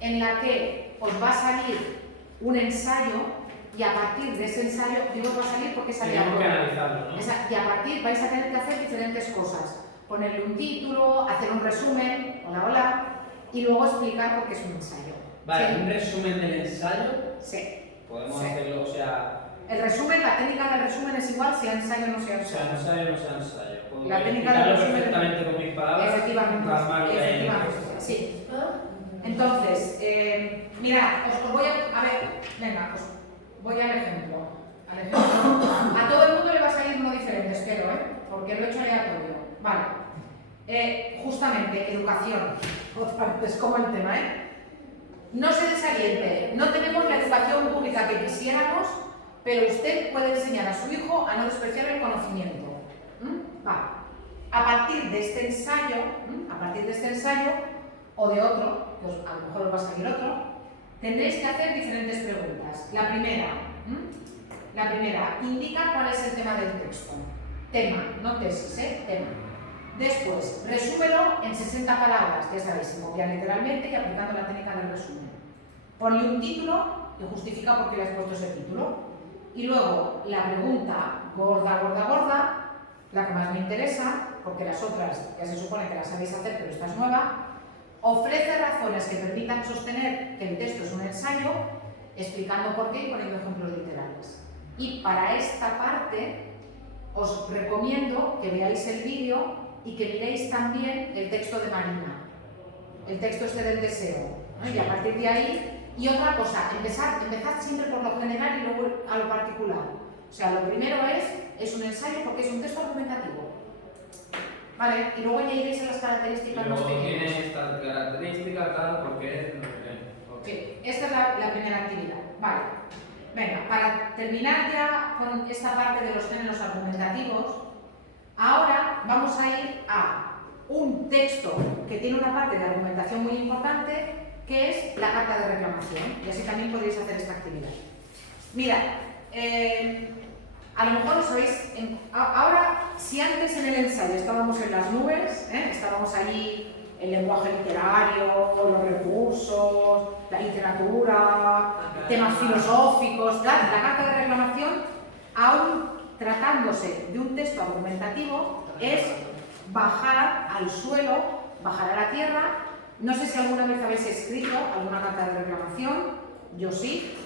en la que os va a salir un ensayo. Y a partir de ese ensayo, digo que va a salir porque es Tenemos que analizarlo, ¿no? Y a partir vais a tener que hacer diferentes cosas. Ponerle un título, hacer un resumen, hola, y luego explicar por qué es un ensayo. Vale, ¿Sí? ¿Un resumen del ensayo? Sí. Podemos Sí. hacerlo, o sea... El resumen, la técnica del resumen es igual, sea ensayo o no sea ensayo. Sea ensayo o no sea ensayo. Puedo La técnica del explicarlo resumen... perfectamente con mis palabras. Efectivamente, sí. Entonces, mirad, os voy a ver, venga, voy al ejemplo. A todo el mundo le va a salir uno diferente, espero, porque lo he hecho aleatorio. Vale. Justamente, educación. Otra vez, es como el tema, No se desaliente, no tenemos la educación pública que quisiéramos, pero usted puede enseñar a su hijo a no despreciar el conocimiento. Vale. A partir de este ensayo, o de otro, pues a lo mejor os va a salir otro, tendréis que hacer diferentes preguntas. La primera, indica cuál es el tema del texto. Tema, no tesis, tema. Después, resúmelo en 60 palabras, ya sabéis, sin copiar literalmente y aplicando la técnica del resumen. Ponle un título y justifica por qué le has puesto ese título. Y luego, la pregunta gorda, la que más me interesa, porque las otras ya se supone que las sabéis hacer, pero esta es nueva. Ofrece razones que permitan sostener que el texto es un ensayo, explicando por qué y poniendo ejemplos literales. Y para esta parte, os recomiendo que veáis el vídeo y que miréis también el texto de Marina, el texto este del deseo, ¿no? Y a partir de ahí, y otra cosa, empezad siempre por lo general y luego a lo particular. O sea, lo primero es un ensayo porque es un texto argumentativo. Vale, y luego ya iréis a las características más pequeñas. Tiene esta característica, tal, porque es... Sí, esta es la primera actividad. Vale. Venga, para terminar ya con esta parte de los géneros argumentativos, ahora vamos a ir a un texto que tiene una parte de argumentación muy importante, que es la carta de reclamación, y así también podéis hacer esta actividad. Mirad, a lo mejor lo sabéis, ahora, si antes en el ensayo estábamos en las nubes, estábamos ahí el lenguaje literario, los recursos, la literatura, temas filosóficos, la carta de reclamación, aún tratándose de un texto argumentativo, es bajar al suelo, bajar a la tierra. No sé si alguna vez habéis escrito alguna carta de reclamación, yo sí.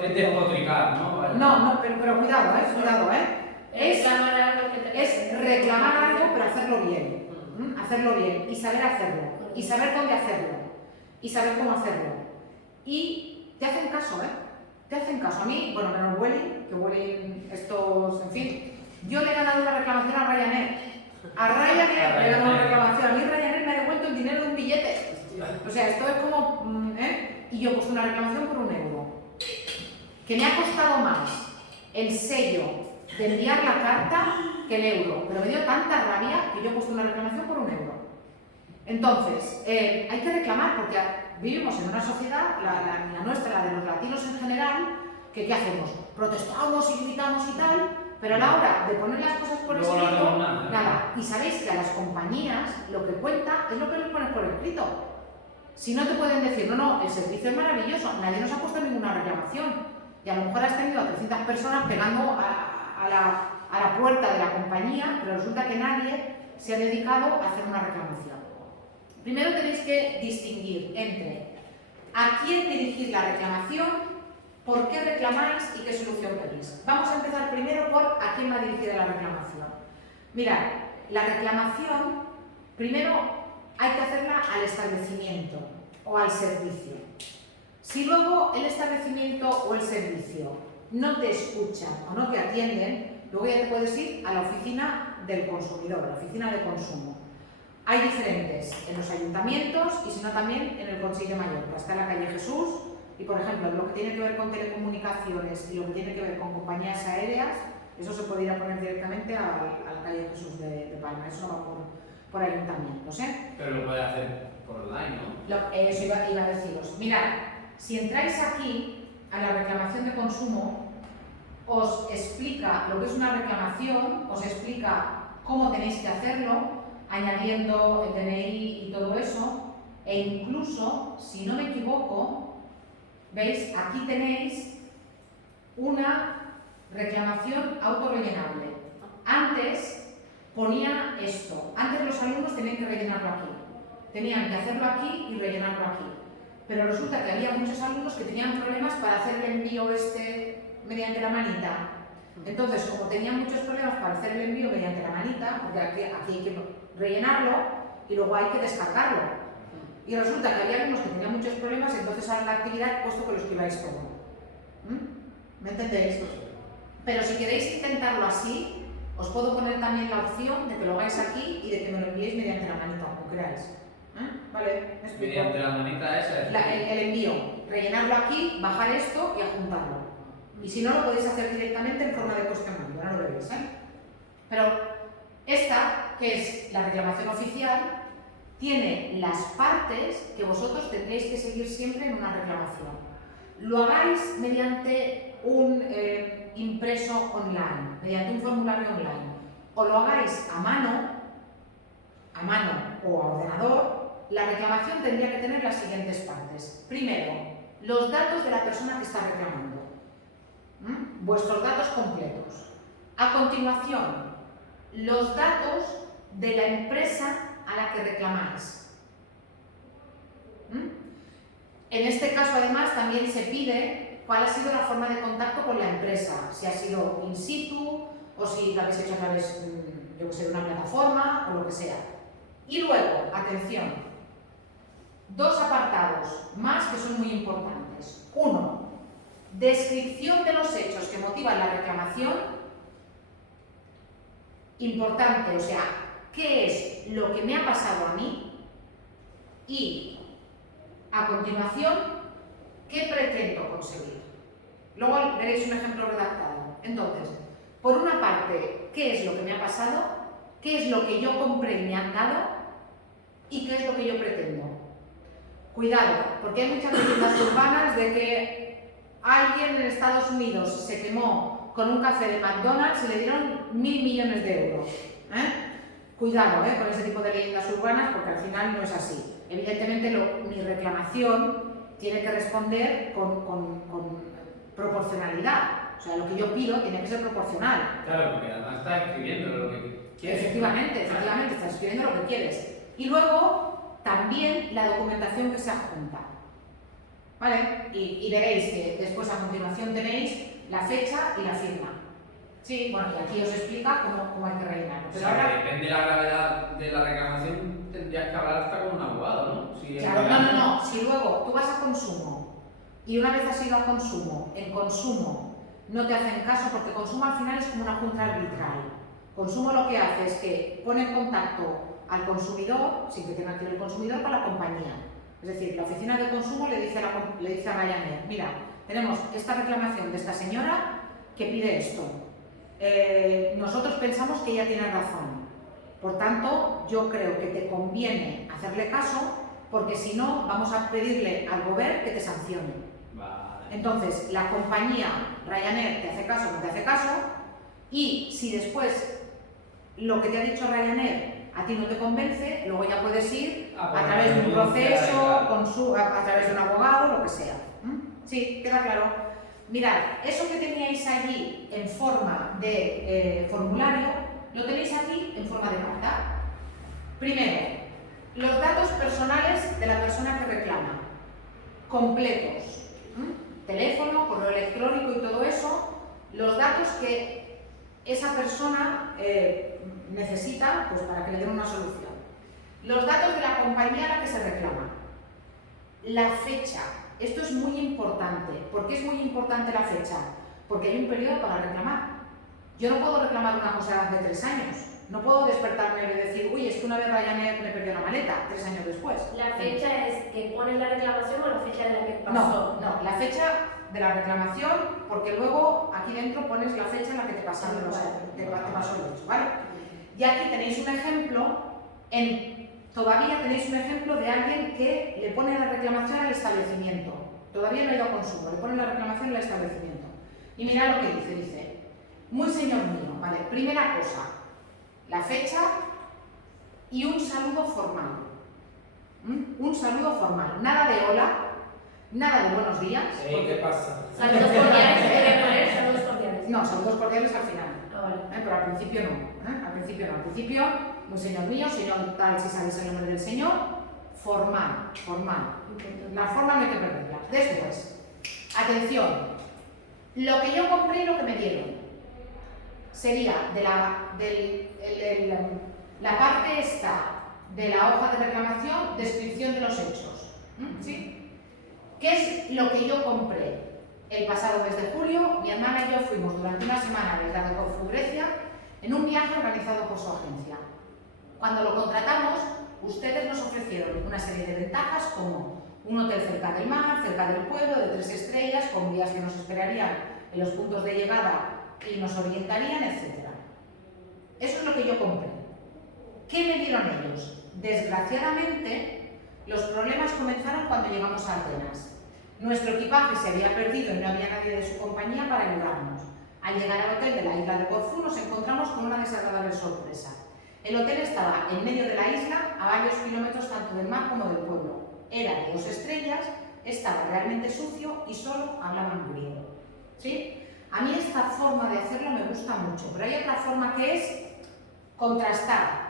Es despotricar, ¿no? Vale. No, pero cuidado, cuidado, Es reclamar algo, pero hacerlo bien. Hacerlo bien y saber hacerlo. y saber dónde hacerlo, y saber cómo hacerlo. Y te hacen caso, ¿eh? Te hacen caso. A mí, bueno, menos Vueling, que Vueling estos, en fin, yo le he ganado una reclamación a Ryanair. A Ryanair le he ganado una reclamación. A mí Ryanair me ha devuelto el dinero de un billete. O sea, esto es como, ¿eh? Y yo he puesto una reclamación por €1. Que me ha costado más el sello de enviar la carta que el euro. Pero me dio tanta rabia que yo he puesto una reclamación por €1. Entonces, hay que reclamar porque vivimos en una sociedad, la nuestra, la de los latinos en general, que ¿qué hacemos? Protestamos y gritamos y tal, pero a la hora de poner las cosas por Luego no escrito, hacemos nada. nada. Y sabéis que a las compañías lo que cuenta es lo que les pones por escrito. Si no te pueden decir, no, el servicio es maravilloso, nadie nos ha puesto ninguna reclamación. Y a lo mejor has tenido a 300 personas pegando a la puerta de la compañía, pero resulta que nadie se ha dedicado a hacer una reclamación. Primero tenéis que distinguir entre a quién dirigir la reclamación, por qué reclamáis y qué solución pedís. Vamos a empezar primero por a quién va dirigida la reclamación. Mirad, la reclamación, primero hay que hacerla al establecimiento o al servicio. Si luego el establecimiento o el servicio no te escuchan o no te atienden, luego ya te puedes ir a la oficina del consumidor, a la oficina de consumo. Hay diferentes en los ayuntamientos y si no también en el Consell de Mallorca. Está en la calle Jesús y, por ejemplo, lo que tiene que ver con telecomunicaciones y lo que tiene que ver con compañías aéreas, eso se puede ir a poner directamente a la calle Jesús de Palma. Eso no va por ayuntamientos, ¿eh? Pero lo puede hacer por online, ¿no? Eso iba a deciros. Mirad, si entráis aquí a la reclamación de consumo, os explica lo que es una reclamación, os explica cómo tenéis que hacerlo, añadiendo el DNI y todo eso, e incluso, si no me equivoco, veis, aquí tenéis una reclamación autorrellenable. Antes ponía esto, antes los alumnos tenían que rellenarlo aquí, tenían que hacerlo aquí y rellenarlo aquí, pero resulta que había muchos alumnos que tenían problemas para hacer el envío mediante la manita. Entonces, como tenían muchos problemas para hacer el envío mediante la manita, porque aquí hay que rellenarlo y luego hay que descargarlo. Y resulta que había algunos que tenían muchos problemas, entonces ahora la actividad he puesto que lo escribáis todo. ¿Me entendéis? Pero si queréis intentarlo así, os puedo poner también la opción de que lo hagáis aquí y de que me lo enviéis mediante la manita, como queráis. ¿Vale? ¿Me explico? Mediante la manita esa. El envío. Rellenarlo aquí, bajar esto y adjuntarlo. Y si no, lo podéis hacer directamente en forma de cuestionario, no lo veréis, ¿eh? Pero esta, que es la reclamación oficial, tiene las partes que vosotros tendréis que seguir siempre en una reclamación. Lo hagáis mediante un impreso online, mediante un formulario online, o lo hagáis a mano o a ordenador, la reclamación tendría que tener las siguientes partes. Primero, los datos de la persona que está reclamando. Vuestros datos completos. A continuación, los datos de la empresa a la que reclamáis. En este caso, además, también se pide cuál ha sido la forma de contacto con la empresa, si ha sido in situ o si lo habéis hecho a través, yo que sé, de una plataforma o lo que sea. Y luego, atención, dos apartados más que son muy importantes. Uno, descripción de los hechos que motivan la reclamación. Importante, o sea, ¿qué es lo que me ha pasado a mí? Y, a continuación, ¿qué pretendo conseguir? Luego veréis un ejemplo redactado. Entonces, por una parte, ¿qué es lo que me ha pasado? ¿Qué es lo que yo compré y me han dado? ¿Y qué es lo que yo pretendo? Cuidado, porque hay muchas leyendas urbanas de que alguien en Estados Unidos se quemó con un café de McDonald's y le dieron 1.000 millones de euros. Cuidado con ese tipo de leyendas urbanas, porque al final no es así. Evidentemente, mi reclamación tiene que responder con proporcionalidad. O sea, lo que yo pido tiene que ser proporcional. Claro, porque además estás escribiendo lo que quieres. Efectivamente, estás escribiendo lo que quieres. Y luego, también la documentación que se adjunta. ¿Vale? Y veréis que después a continuación tenéis la fecha y la firma. Sí, bueno, y aquí os explica cómo hay que rellenarlo. O Pero sea, ahora, que depende de la gravedad de la reclamación, tendrías que hablar hasta con un abogado, ¿no? Si es claro, grave. no. Si luego tú vas a consumo y una vez has ido a consumo, en consumo no te hacen caso, porque consumo al final es como una junta arbitral. Consumo lo que hace es que pone en contacto al consumidor, sin que tenga que ir el consumidor, con la compañía. Es decir, la oficina de consumo le dice a Ryanair, mira, tenemos esta reclamación de esta señora que pide esto. Nosotros pensamos que ella tiene razón. Por tanto, yo creo que te conviene hacerle caso, porque si no, vamos a pedirle al gobierno que te sancione. Vale. Entonces, la compañía Ryanair te hace caso o no te hace caso, y si después lo que te ha dicho Ryanair a ti no te convence, luego ya puedes ir a través de un proceso, a través de un abogado, lo que sea. Sí, queda claro. Mirad, eso que teníais allí en forma de formulario, lo tenéis aquí en forma de carta. Primero, los datos personales de la persona que reclama, completos. Teléfono, correo electrónico y todo eso, los datos que esa persona necesita pues, para que le den una solución. Los datos de la compañía a la que se reclama. La fecha. Esto es muy importante. ¿Por qué es muy importante la fecha? Porque hay un periodo para reclamar. Yo no puedo reclamar una cosa de hace 3 años. No puedo despertarme y decir, uy, es que una vez Ryanair me perdió la maleta, 3 años después. ¿La fecha es que pones la reclamación o la fecha en la que pasó? No, la fecha de la reclamación, porque luego aquí dentro pones la fecha en la que te pasaron te pasó el hecho, ¿vale? Y aquí tenéis un ejemplo, todavía tenéis un ejemplo de alguien que le pone la reclamación al establecimiento. Todavía no ha ido a consumo, le pone la reclamación al establecimiento. Y mirad lo que dice, muy señor mío, ¿vale? Primera cosa, la fecha y un saludo formal. Un saludo formal, nada de hola, nada de buenos días. ¿Qué pasa? Saludos cordiales, ¿se puede poner saludos cordiales? No, saludos cordiales al final. Ah, vale. Pero al principio no. Al principio, muy señor mío, señor tal, si sabéis el nombre del señor, formal. La forma no hay que perderla. Después, atención, lo que yo compré y lo que me dieron sería de la parte esta de la hoja de reclamación, descripción de los hechos. ¿Sí? ¿Qué es lo que yo compré? El pasado mes de julio, mi hermana y yo fuimos durante una semana desde la Corfu, Grecia, en un viaje organizado por su agencia. Cuando lo contratamos, ustedes nos ofrecieron una serie de ventajas como un hotel cerca del mar, cerca del pueblo, de 3 estrellas, con guías que nos esperarían en los puntos de llegada y nos orientarían, etc. Eso es lo que yo compré. ¿Qué me dieron ellos? Desgraciadamente, los problemas comenzaron cuando llegamos a Atenas. Nuestro equipaje se había perdido y no había nadie de su compañía para ayudarnos. Al llegar al hotel de la isla de Corfú nos encontramos con una desagradable sorpresa. El hotel estaba en medio de la isla, a varios kilómetros tanto del mar como del pueblo. Era de 2 estrellas, estaba realmente sucio y solo hablaban griego. ¿Sí? A mí esta forma de hacerlo me gusta mucho, pero hay otra forma que es contrastar.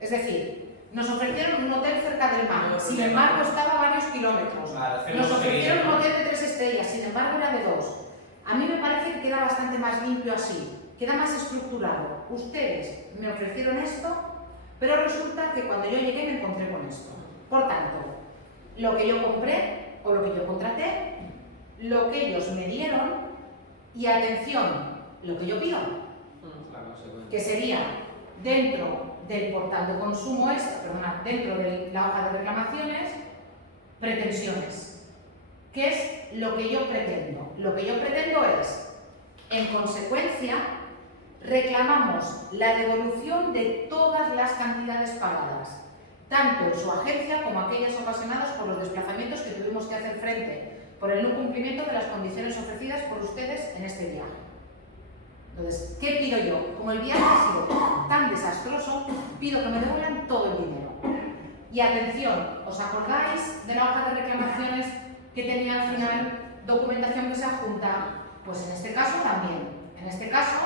Es decir, nos ofrecieron un hotel cerca del mar, sin embargo estaba a varios kilómetros. Nos ofrecieron un hotel de 3 estrellas, sin embargo era de 2. A mí me parece que queda bastante más limpio así, queda más estructurado. Ustedes me ofrecieron esto, pero resulta que cuando yo llegué me encontré con esto. Por tanto, lo que yo compré o lo que yo contraté, lo que ellos me dieron y, atención, lo que yo pido, que sería dentro del portal de consumo dentro de la hoja de reclamaciones, pretensiones. ¿Qué es lo que yo pretendo? Lo que yo pretendo es, en consecuencia, reclamamos la devolución de todas las cantidades pagadas, tanto en su agencia como aquellas ocasionadas por los desplazamientos que tuvimos que hacer frente por el no cumplimiento de las condiciones ofrecidas por ustedes en este viaje. Entonces, ¿qué pido yo? Como el viaje ha sido tan desastroso, pido que me devuelvan todo el dinero. Y atención, ¿os acordáis de la hoja de reclamaciones que tenía al final documentación que se adjunta? Pues en este caso también. En este caso,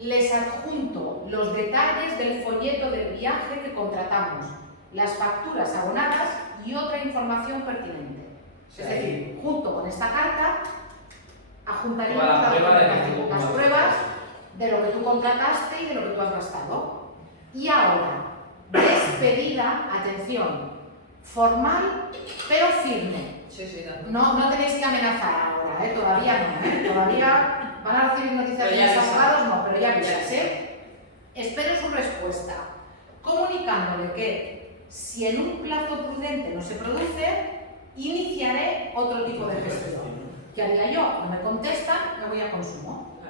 les adjunto los detalles del folleto del viaje que contratamos, las facturas abonadas y otra información pertinente. Es decir, junto con esta carta, adjuntaríamos la documentación. contrataste y de lo que tú has gastado. Y ahora, despedida, atención, formal pero firme. Sí, sí, tanto. No tenéis que amenazar ahora, todavía no, todavía van a recibir noticias de Pero ya los avisas. abogados, no, pero ya avisas, Espero su respuesta, comunicándole que si en un plazo prudente no se produce, iniciaré otro tipo de gestión. ¿Qué haría yo? No me contestan, me voy a consumo.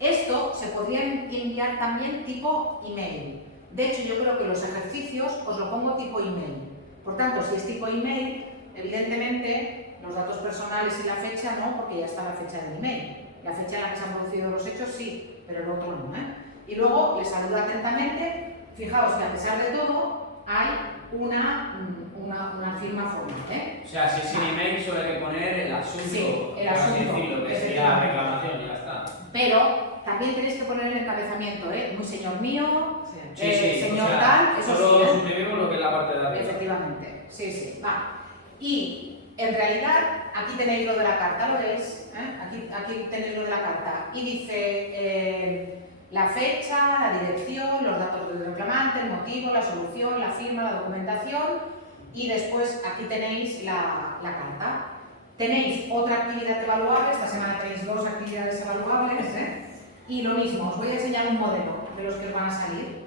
Esto se podría enviar también tipo email. De hecho, yo creo que los ejercicios os lo pongo tipo email. Por tanto, si es tipo email, evidentemente los datos personales y la fecha no, porque ya está la fecha del email. La fecha en la que se han producido los hechos sí, pero el otro no. Y luego les saludo atentamente. Fijaos que a pesar de todo hay una firma formal. O sea, si es sin email solo hay que poner el asunto, Sí, el por así asunto, decirlo, que sería la efectivamente. reclamación y ya está. Pero también tenéis que poner el encabezamiento, muy señor mío, Sí. señor o sea, tal, eso solo sí. suprimimos lo que es la parte de arriba. Efectivamente, sí, va. Y en realidad, aquí tenéis lo de la carta, ¿lo veis? Aquí tenéis lo de la carta. Y dice la fecha, la dirección, los datos del reclamante, el motivo, la solución, la firma, la documentación. Y después aquí tenéis la carta. Tenéis otra actividad evaluable, esta semana tenéis 2 actividades evaluables. Y lo mismo, os voy a enseñar un modelo de los que os van a salir.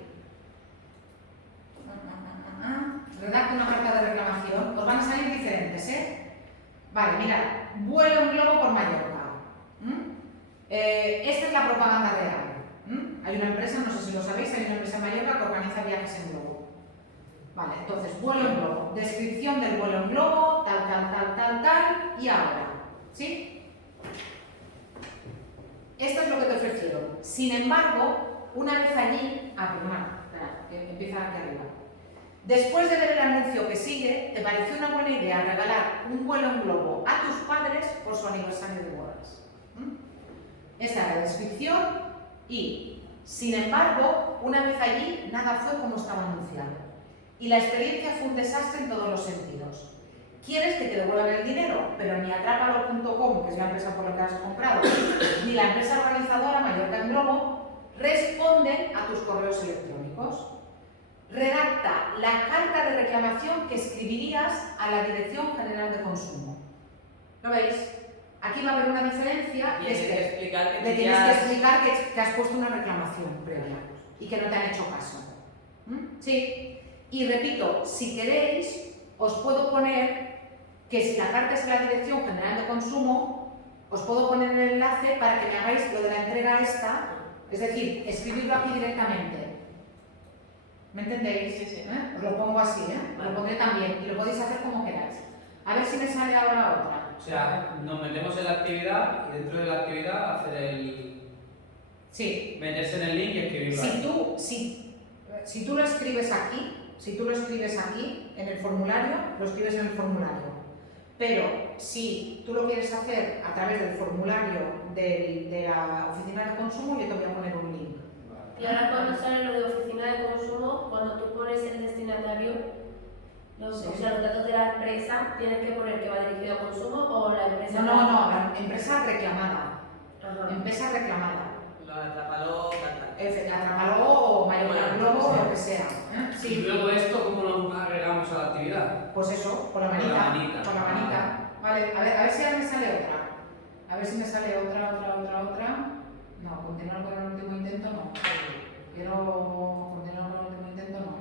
Redacta una carta de reclamación, os van a salir diferentes, Vale, mirad, vuelo en globo por Mallorca. Esta es la propaganda real. Hay una empresa, no sé si lo sabéis, hay una empresa en Mallorca que organiza viajes en globo. Vale, entonces, vuelo en globo, descripción del vuelo en globo, tal, y ahora, ¿sí? Esto es lo que te ofrecieron. Sin embargo, una vez allí... perdona, espera, que empieza aquí arriba. Después de ver el anuncio que sigue, ¿te pareció una buena idea regalar un vuelo en globo a tus padres por su aniversario de bodas? Esa es la descripción y, sin embargo, una vez allí, nada fue como estaba anunciado. Y la experiencia fue un desastre en todos los sentidos. Quieres que te devuelvan el dinero, pero ni Atrápalo.com, que es la empresa por la que has comprado, ni la empresa organizadora Mallorca en Globo responden a tus correos electrónicos. Redacta la carta de reclamación que escribirías a la Dirección General de Consumo. ¿Lo veis? Aquí va a haber una diferencia. Y tienes que explicar que le tienes que explicar que has puesto una reclamación previa y que no te han hecho caso. Sí. Y repito, si queréis, os puedo poner que si la carta es a la Dirección General de Consumo, os puedo poner el enlace para que me hagáis lo de la entrega esta, es decir, escribirlo aquí directamente. ¿Me entendéis? Sí. Os lo pongo así, Vale. Lo pondré también y lo podéis hacer como queráis. A ver si me sale ahora otra. O sea, nos metemos en la actividad y dentro de la actividad hacer el... Sí. meterse en el link y escribirlo ahí. Si tú lo escribes aquí, en el formulario, lo escribes en el formulario. Pero si tú lo quieres hacer a través del formulario de la oficina de consumo, yo te voy a poner un link. Y ahora cuando sale lo de oficina de consumo, cuando tú pones el destinatario, o sea, los datos de la empresa, tienes que poner que va dirigido a consumo o la empresa... No, la empresa reclamada. Ajá. Empresa reclamada. Lo de Atrápalo, tal. Atrápalo o Mallorca Globo, lo que sea. Y luego esto, ¿cómo lo agregamos a la actividad? Pues eso, con la Con la manita. manita. Con la manita. Vale, a ver si ahora me sale otra. A ver si me sale otra. No, continuar con el último intento no. Quiero continuar con el último intento no.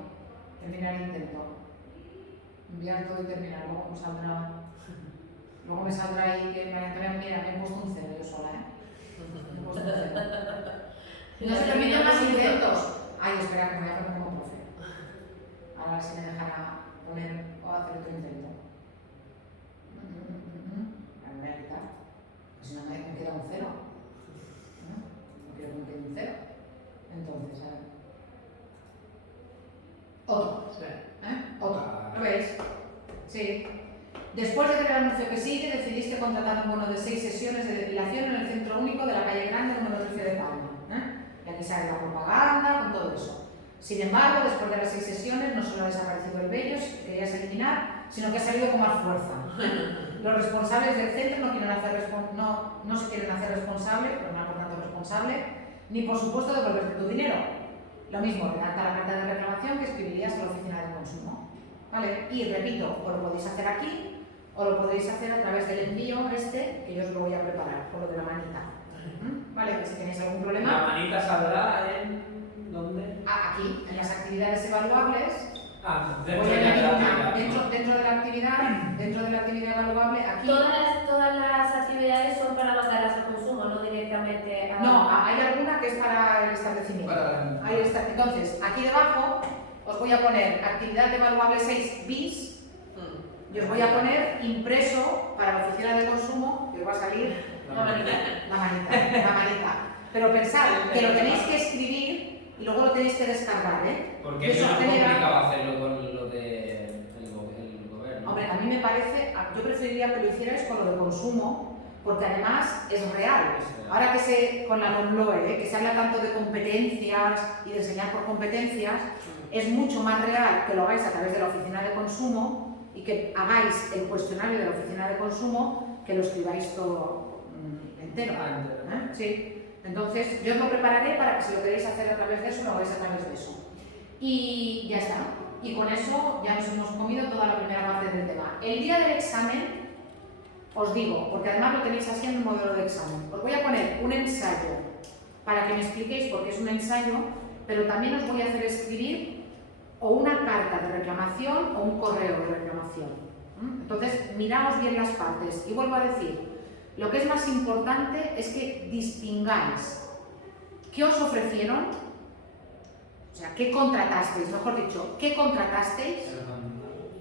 Terminar el intento. Enviar todo y terminar. Luego me saldrá ahí que María Antonia, mira, me he puesto un 0 yo sola, Me he puesto un 0. No se permiten más intentos. Ay, espera, que me voy a hacer como profe. Ahora sí me dejará poner o hacer otro intento. A ver, me voy a quitar. Si no me queda un 0. No quiero que me quede un 0. Entonces, a ver. Otro. Otro. ¿Lo veis? Sí. Después de ver el anuncio que sigue, decidiste contratar un bono de 6 sesiones de depilación en el centro único de la calle Grande, número 13 de Palma. Y aquí sale la propaganda, con todo eso. Sin embargo, después de las 6 sesiones, no solo ha desaparecido el vello que querías eliminar, sino que ha salido con más fuerza. Los responsables del centro no se quieren hacer responsables, pero no por tanto responsable, ni por supuesto devolverte tu dinero. Lo mismo, redacta la carta de reclamación que escribirías a la oficina de consumo. ¿Vale? Y repito, o lo podéis hacer aquí, o lo podéis hacer a través del envío que yo os lo voy a preparar, con lo de la manita. ¿Vale? Que si tenéis algún problema... La manita saldrá en... ¿Dónde? Aquí, en las actividades evaluables. Ah, Voy dentro a de añadir la una actividad. dentro de la actividad evaluable, aquí... Todas las actividades son para mandarlas al consumo, no directamente a... No, hay alguna que es para el establecimiento. Para- Ahí está. Entonces, aquí debajo os voy a poner actividad evaluable 6 bis y os voy a poner impreso para la oficina de consumo, que os va a salir La manita. la manita. Pero pensad que lo tenéis que escribir y luego lo tenéis que descargar, ¿eh? Porque Eso es más genera- complicado hacerlo con lo de el gobierno. Hombre, a mí me parece, yo preferiría que lo hicierais con lo de consumo, porque además es real. Ahora con la LOMLOE, que se habla tanto de competencias y de enseñar por competencias, es mucho más real que lo hagáis a través de la oficina de consumo y que hagáis el cuestionario de la oficina de consumo, que lo escribáis todo entero. ¿Eh? Sí. Entonces, yo os lo prepararé para que si lo queréis hacer a través de eso, lo hagáis a través de eso. Y ya está. Y con eso ya nos hemos comido toda la primera parte del tema. El día del examen, os digo, porque además lo tenéis así en el modelo de examen, os voy a poner un ensayo para que me expliquéis por qué es un ensayo, pero también os voy a hacer escribir o una carta de reclamación o un correo de reclamación. Entonces, miraos bien las partes. Y vuelvo a decir, lo que es más importante es que distingáis qué os ofrecieron, o sea, qué contratasteis, mejor dicho, qué contratasteis,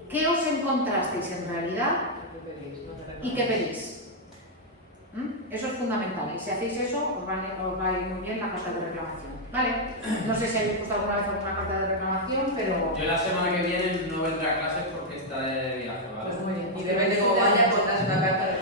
qué os encontrasteis en realidad y qué pedís. Eso es fundamental. Y si hacéis eso, os va a ir muy bien la carta de reclamación. ¿Vale? No sé si habéis puesto alguna vez alguna carta de reclamación, pero... Yo la semana que viene no vendré a clases porque está de viaje, ¿vale? Pues muy bien. Y depende de cómo vaya, pondrás una carta de